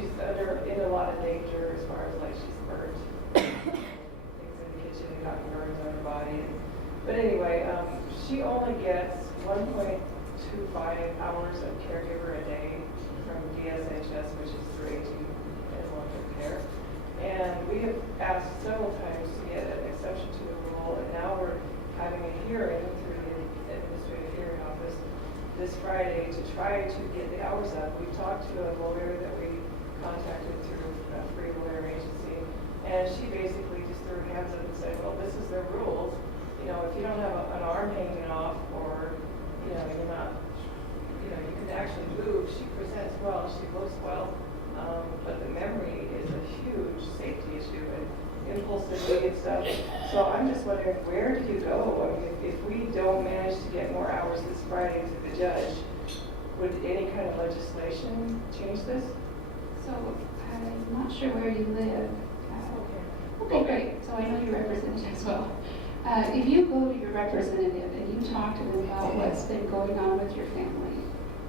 she's in a lot of danger as far as like she's burnt things in the kitchen and gotten burns on her body. But anyway, she only gets 1.25 hours of caregiver a day from DSHS, which is through 18 and long-term care. And we have asked several times to get an exception to the rule, and now we're having a hearing through the Administrative Hearing Office this Friday to try to get the hours up. We talked to a lawyer that we contacted through a free lawyer agency, and she basically just threw her hands up and said, well, this is their rules. You know, if you don't have an arm hanging off, or, you know, you're not, you know, you can actually move. She presents well, she looks well, but the memory is a huge safety issue and impulsivity and stuff. So I'm just wondering, where do you go? I mean, if we don't manage to get more hours this Friday to the judge, would any kind of legislation change this? So I'm not sure where you live. Okay, great. So I know your representative as well. If you go to your representative and you talk to them about what's been going on with your family,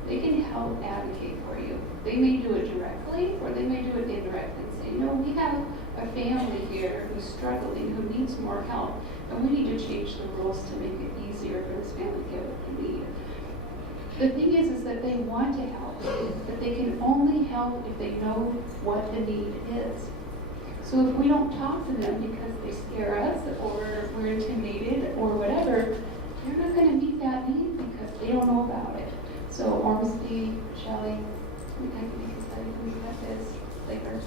they can help advocate for you. They may do it directly, or they may do it indirectly and say, no, we have a family here who's struggling, who needs more help, and we need to change the rules to make it easier for this family to get what they need. The thing is that they want to help, but they can only help if they know what the need is. So if we don't talk to them because they scare us, or we're intimidated, or whatever, they're not going to meet that need because they don't know about it. So Ormsby, Shelley, we can study who that is later.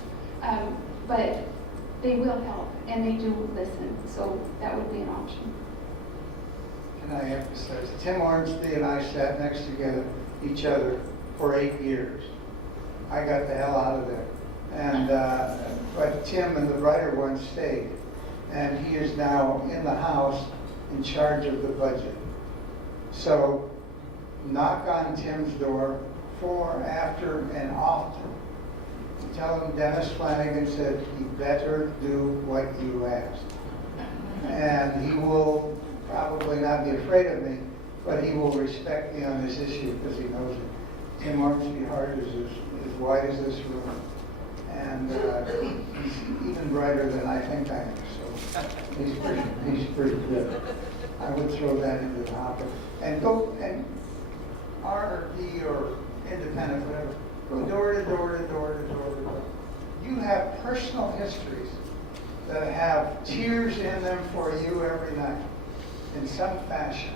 But they will help, and they do listen. So that would be an option. Can I emphasize? Tim Ormsby and I sat next together, each other, for 8 years. I got the hell out of there. And but Tim and the brighter one stayed, and he is now in the House in charge of the budget. So knock on Tim's door before, after, and often. Tell him Dennis Flanagan said you better do what you asked. And he will probably not be afraid of me, but he will respect me on this issue because he knows it. Tim Ormsby's heart is as wide as this room. And he's even brighter than I think I am. So he's pretty good. I would throw that into the hopper. And go, and RD or independent, whatever, go door to door to door to door to door. You have personal histories that have tears in them for you every night in some fashion.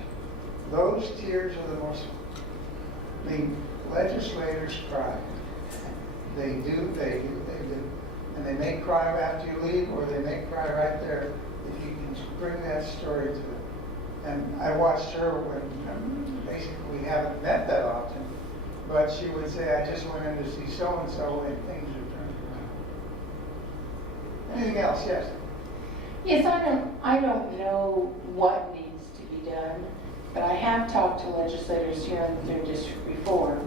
Those tears are the most, I mean, legislators cry. They do. And they may cry after you leave, or they may cry right there if you can bring that story to them. And I watched her when, basically we haven't met that often, but she would say, I just went in to see so-and-so and things are turned around. Anything else? Yes? Yes, I don't know what needs to be done, but I have talked to legislators here in the 3rd District before.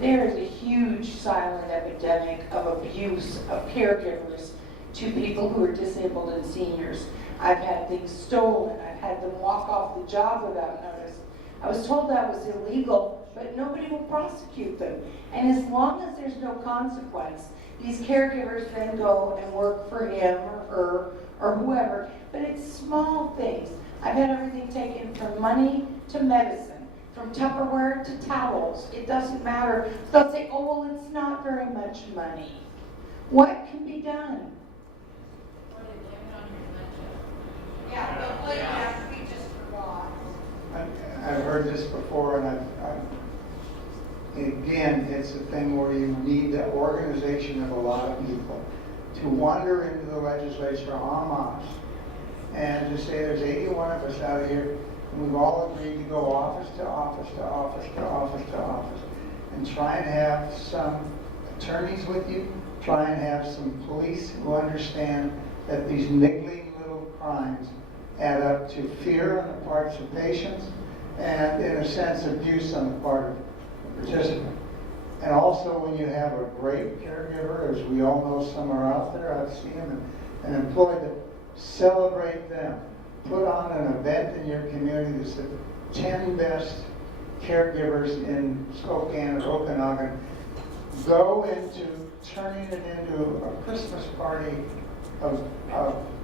There is a huge silent epidemic of abuse of caregivers to people who are disabled and seniors. I've had things stolen. I've had them walk off the job without notice. I was told that was illegal, but nobody will prosecute them. And as long as there's no consequence, these caregivers then go and work for him or her or whoever. But it's small things. I've had everything taken from money to medicine, from Tupperware to towels. It doesn't matter. They'll say, oh, well, it's not very much money. What can be done? Yeah, the plate test we just forgot. I've heard this before, and again, it's a thing where you need the organization of a lot of people to wander into the legislature en masse and to say there's 81 of us out here, and we've all agreed to go office to office to office to office to office and try and have some attorneys with you, try and have some police who understand that these niggling little crimes add up to fear on the parts of patients and, in a sense, abuse on the part of the participant. And also, when you have a great caregiver, as we all know some are out there, I've seen them and employed them, celebrate them. Put on an event in your community that's the 10 best caregivers in Spokane or Okanagan. go into turning it into a Christmas party of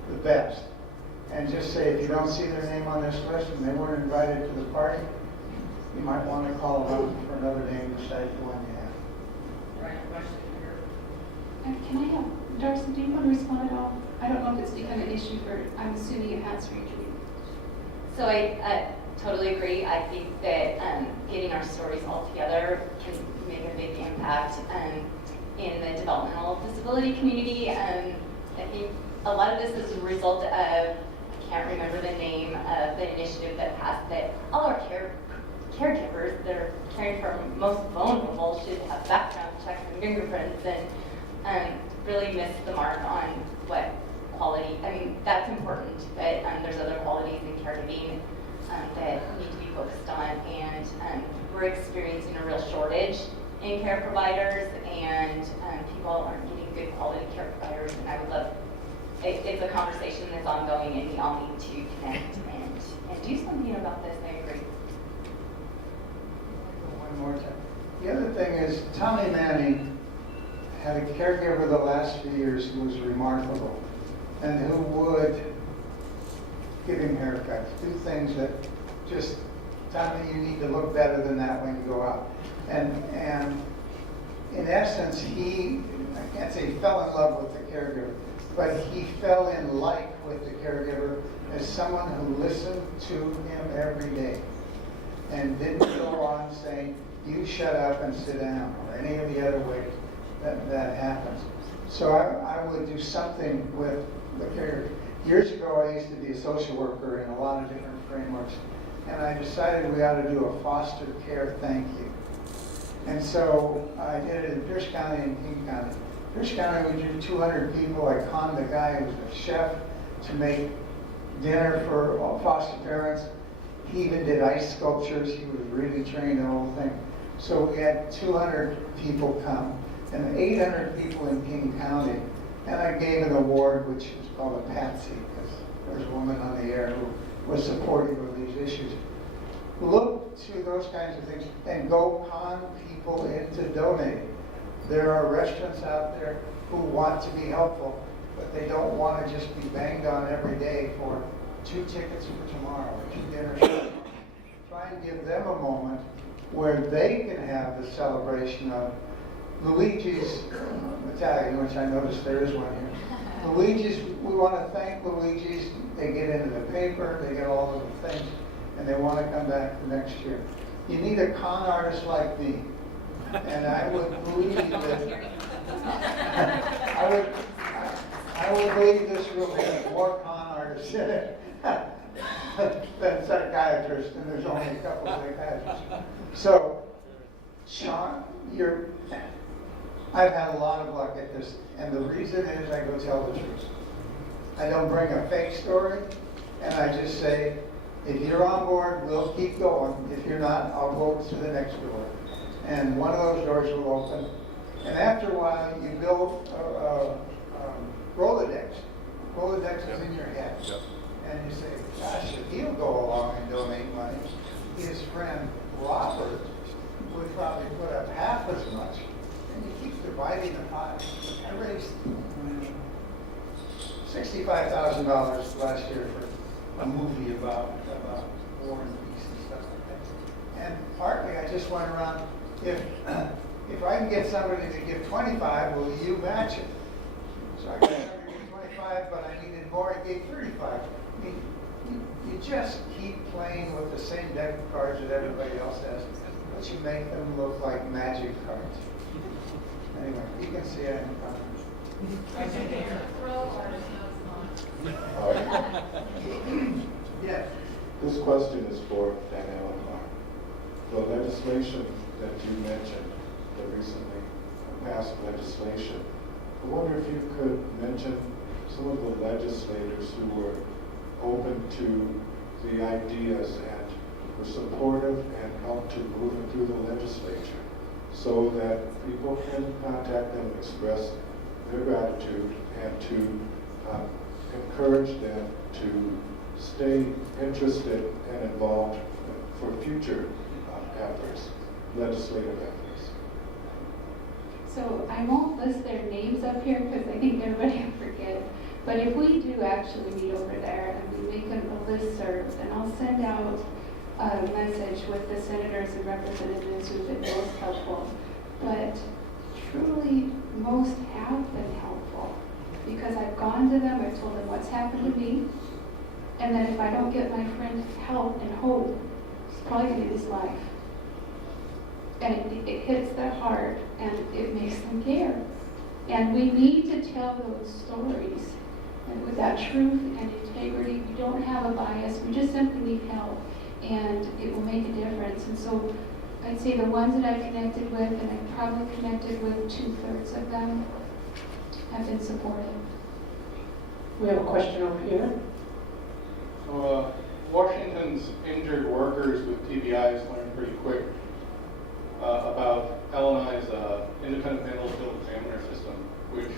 the best. And just say, if you don't see their name on this list and they weren't invited to the party, you might want to call them for another name besides the one you have. Right, question here. Can I have, Darcy, do you want to respond at all? I don't know if it's become an issue for, I'm assuming it has for you. So I totally agree. I think that getting our stories all together can make a big impact in the developmental disability community. I think a lot of this is a result of, I can't remember the name of the initiative that passed, that all our caregivers that are caring for our most vulnerable should have background checks and fingerprints, and really miss the mark on what quality. I mean, that's important, but there's other qualities in caregiving that need to be focused on, and we're experiencing a real shortage in care providers, and people aren't getting good quality care providers, and I would love, it's a conversation that's ongoing, and we all need to connect and do something about this. I agree. One more time. The other thing is, Tommy Manning had a caregiver the last few years who was remarkable, and who would give him haircuts, do things that just, Tommy, you need to look better than that when you go out. And in essence, he, I can't say he fell in love with the caregiver, but he fell in like with the caregiver as someone who listened to him every day and didn't go on saying, you shut up and sit down, or any of the other ways that happens. So I would do something with the caregiver. Years ago, I used to be a social worker in a lot of different frameworks, and I decided we ought to do a foster care thank you. And so I did it in Pierce County and King County. Pierce County, we did 200 people. I conned the guy who was a chef to make dinner for all foster parents. He even did ice sculptures. He was really trained in the whole thing. So we had 200 people come, and 800 people in King County. And I gave an award, which was called a Patsy, because there was a woman on the air who was supportive of these issues. Look to those kinds of things and go con people into donating. There are restaurants out there who want to be helpful, but they don't want to just be banged on every day for 2 tickets for tomorrow or 2 dinners for tomorrow. Try and give them a moment where they can have the celebration of Luigi's Italian, which I noticed there is one here. Luigi's, we want to thank Luigi's. They get into the paper, they get all of the things, and they want to come back for next year. You need a con artist like me, and I would believe that I would believe this room has more con artists in it than psychiatrists, and there's only a couple of psychiatrists. So, Sean, I've had a lot of luck at this, and the reason is I go tell the truth. I don't bring a fake story, and I just say, if you're on board, we'll keep going. If you're not, I'll go to the next door. And one of those doors will open. And after a while, you build Rolodex. Rolodex is in your head. And you say, gosh, if he'll go along and donate money, his friend Robert would probably put up half as much. And you keep dividing the pie. I raised $65,000 last year for a movie about war and peace and stuff like that. And partly I just went around, if I can get somebody to give 25, will you match it? So I got somebody to give 25, but I needed more, I gave 35. I mean, you just keep playing with the same deck of cards that everybody else has, but you make them look like magic cards. Anyway, you can see it in front of me. Yes. This question is for Danielle and Mark. The legislation that you mentioned, the recently passed legislation, I wonder if you could mention some of the legislators who were open to the ideas and were supportive and helped to move it through the legislature so that people can contact them and express their gratitude and to encourage them to stay interested and involved for future efforts, legislative efforts. So I won't list their names up here because I think everybody will forget. But if we do actually meet over there and we make them a listserv, then I'll send out a message with the senators and representatives who've been most helpful. But truly, most have been helpful because I've gone to them, I've told them what's happened to me, and that if I don't get my friend help and hope, it's probably going to be his life. And it hits their heart and it makes them care. And we need to tell those stories. And with that truth and integrity, we don't have a bias, we just simply need help. And it will make a difference. And so I'd say the ones that I've connected with, and I've probably connected with 2/3 of them, have been supportive. We have a question over here. So, Washington's injured workers with TBIs learned pretty quick about LNI's independent mental field examiner system, which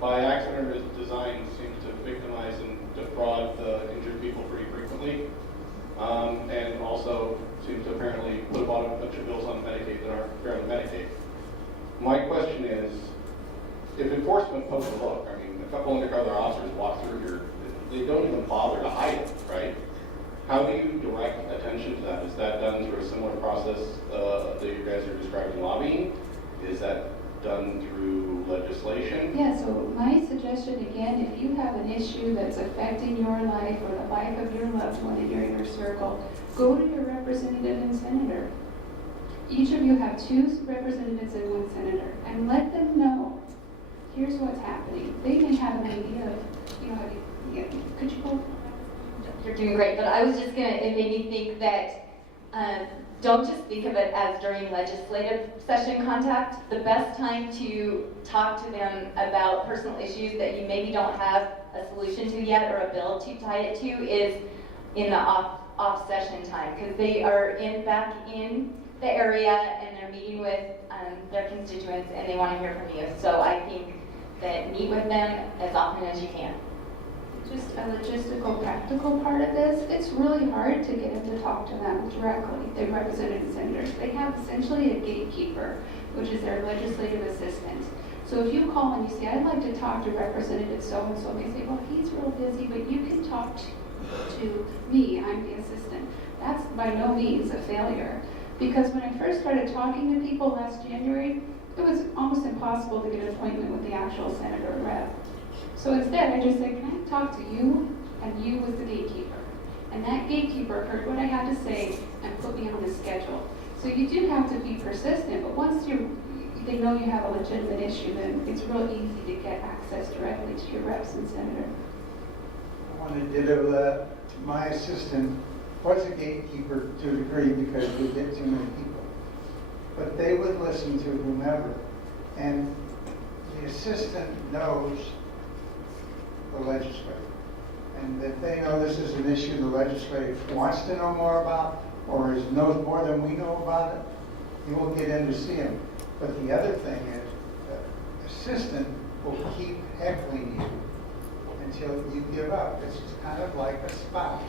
by accident or design seems to victimize and defraud the injured people pretty frequently, and also seems to apparently put a bunch of bills on Medicaid that aren't fairly Medicaid. My question is, if enforcement pokes a look, I mean, a couple undercover officers walk through here, they don't even bother to hide it, right? How do you direct attention to that? Is that done through a similar process that you guys are describing lobbying? Is that done through legislation? Yeah, so my suggestion again, if you have an issue that's affecting your life or the life of your loved one in your inner circle, go to your representative and senator. Each of you have 2 representatives and 1 senator, and let them know, here's what's happening. They may have an idea of, could you go? You're doing great, but I was just gonna, it made me think that don't just think of it as during legislative session contact. The best time to talk to them about personal issues that you maybe don't have a solution to yet or a bill to tie it to is in the off session time, because they are back in the area and they're meeting with their constituents and they want to hear from you. So I think that meet with them as often as you can. Just a logistical, practical part of this, it's really hard to get them to talk to them directly, the representative senators. They have essentially a gatekeeper, which is their legislative assistant. So if you call and you say, I'd like to talk to Representative so-and-so, they say, well, he's real busy, but you can talk to me, I'm the assistant. That's by no means a failure. Because when I first started talking to people last January, it was almost impossible to get an appointment with the actual senator or rep. So instead, I just said, can I talk to you? And you was the gatekeeper. And that gatekeeper heard what I had to say and put me on the schedule. So you do have to be persistent, but once they know you have a legitimate issue, then it's real easy to get access directly to your reps and senator. I wanted to do that. My assistant was a gatekeeper to a degree because we get too many people. But they would listen to whomever. And the assistant knows the legislature. And if they know this is an issue the legislature wants to know more about or knows more than we know about it, you will get in to see him. But the other thing is the assistant will keep heckling you until you give up. It's kind of like a spouse.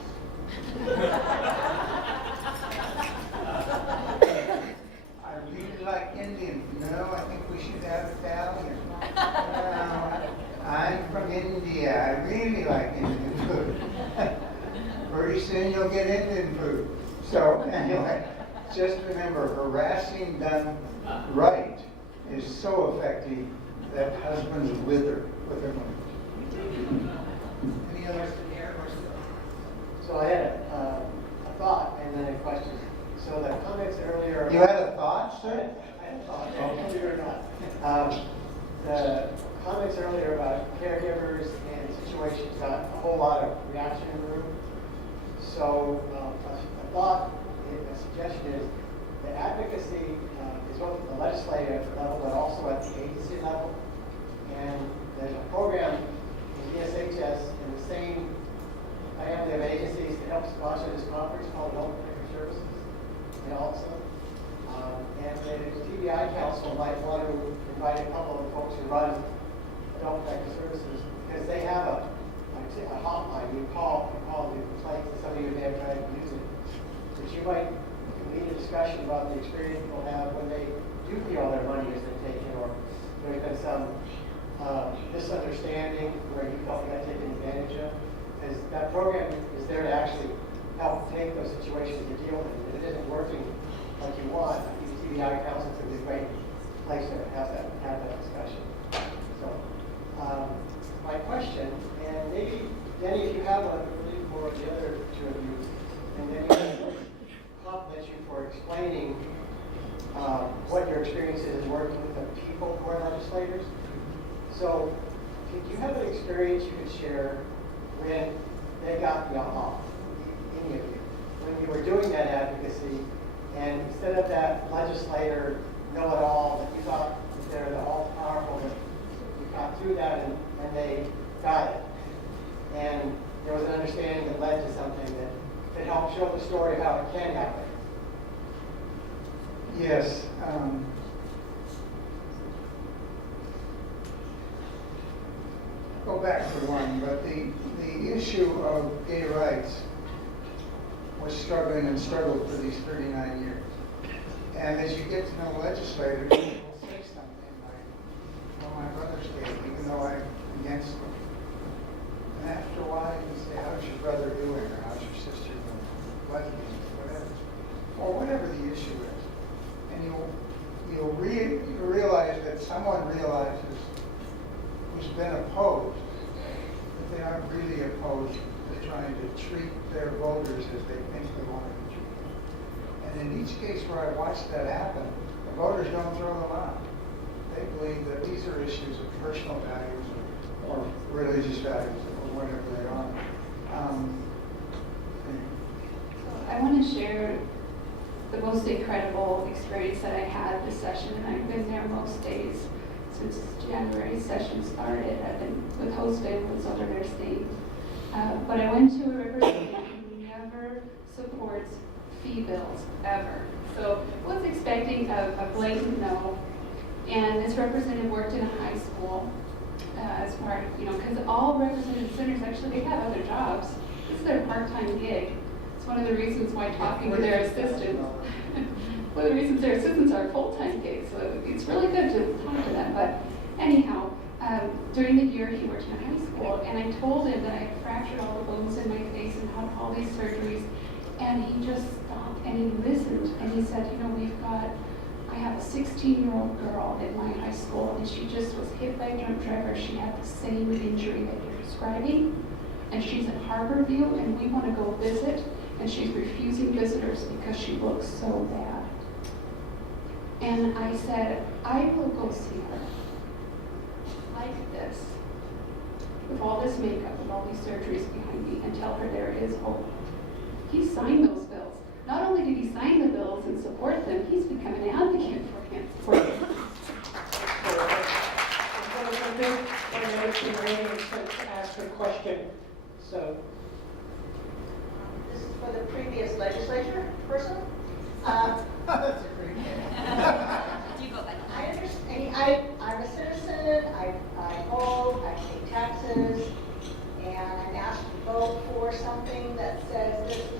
I really like Indian. No, I think we should have Italian. No, I'm from India. I really like Indian food. Pretty soon you'll get Indian food. So anyway, just remember, harassing done right is so effective that husbands wither with their money. Any others? So I had a thought and then a question. So the comments earlier. You had a thought, sir? I had a thought, believe it or not. The comments earlier about caregivers and situations got a whole lot of reaction in the room. So a thought, a suggestion is the advocacy is both at the legislative level but also at the agency level. And there's a program in DSHS in the same family of agencies that help sponsor this conference called Health Protective Services in also. And the TBI Council might want to invite a couple of folks who run Adult Protective Services because they have a hotline. You call the complaints, and some of you may have tried to use it. But you might lead a discussion about the experience people have when they do you feel their money has been taken, or there's been some misunderstanding where you felt you got taken advantage of? Because that program is there to actually help take those situations to deal with it. If it isn't working like you want, I think TBI Conference is a great place to have that discussion. So, my question, and maybe Denny, if you have one, really more of the other two of you, and then compliment you for explaining what your experience is in working with the people who are legislators. So, do you have an experience you could share when they got the aha, any of you, when you were doing that advocacy, and instead of that legislator know-it-all that you thought that they're the all-powerful, that you got through that and they got it, and there was an understanding that led to something that helped show the story of how it can happen? Yes. Go back for one, but the issue of gay rights was struggling and struggled for these 39 years. And as you get to know legislators, they will say something like, well, my brother's gay, even though I'm against them. And after a while, you can say, how's your brother doing, or how's your sister doing, lesbians, whatever, or whatever the issue is. And you'll realize that someone realizes who's been opposed, that they aren't really opposed to trying to treat their voters as they think they want to be treated. And in each case where I watched that happen, the voters don't throw them out. They believe that these are issues of personal values or religious values or whatever they are. I want to share the most incredible experience that I had this session, and I've been there most days since January session started. I've been with host families over their state. But I went to a representative who never supports fee bills, ever. So I was expecting a blatant no. And this representative worked in a high school as part of, because all representative senators actually, they have other jobs. This is their part-time gig. It's one of the reasons why talking to their assistants, one of the reasons their assistants are full-time gigs. So it's really good to talk to them. But anyhow, during the year he worked in a high school, and I told him that I had fractured all the bones in my face and had all these surgeries, and he just stopped and he listened, and he said, I have a 16-year-old girl in my high school, and she just was hit by a drunk driver. She had the same injury that you're describing, and she's at Harborview, and we want to go visit, and she's refusing visitors because she looks so bad. And I said, I will go see her like this, with all this makeup, with all these surgeries behind me, and tell her there is hope. He signed those bills. Not only did he sign the bills and support them, he's become an advocate for them. To ask a question. So, This is for the previous legislature person. that's a great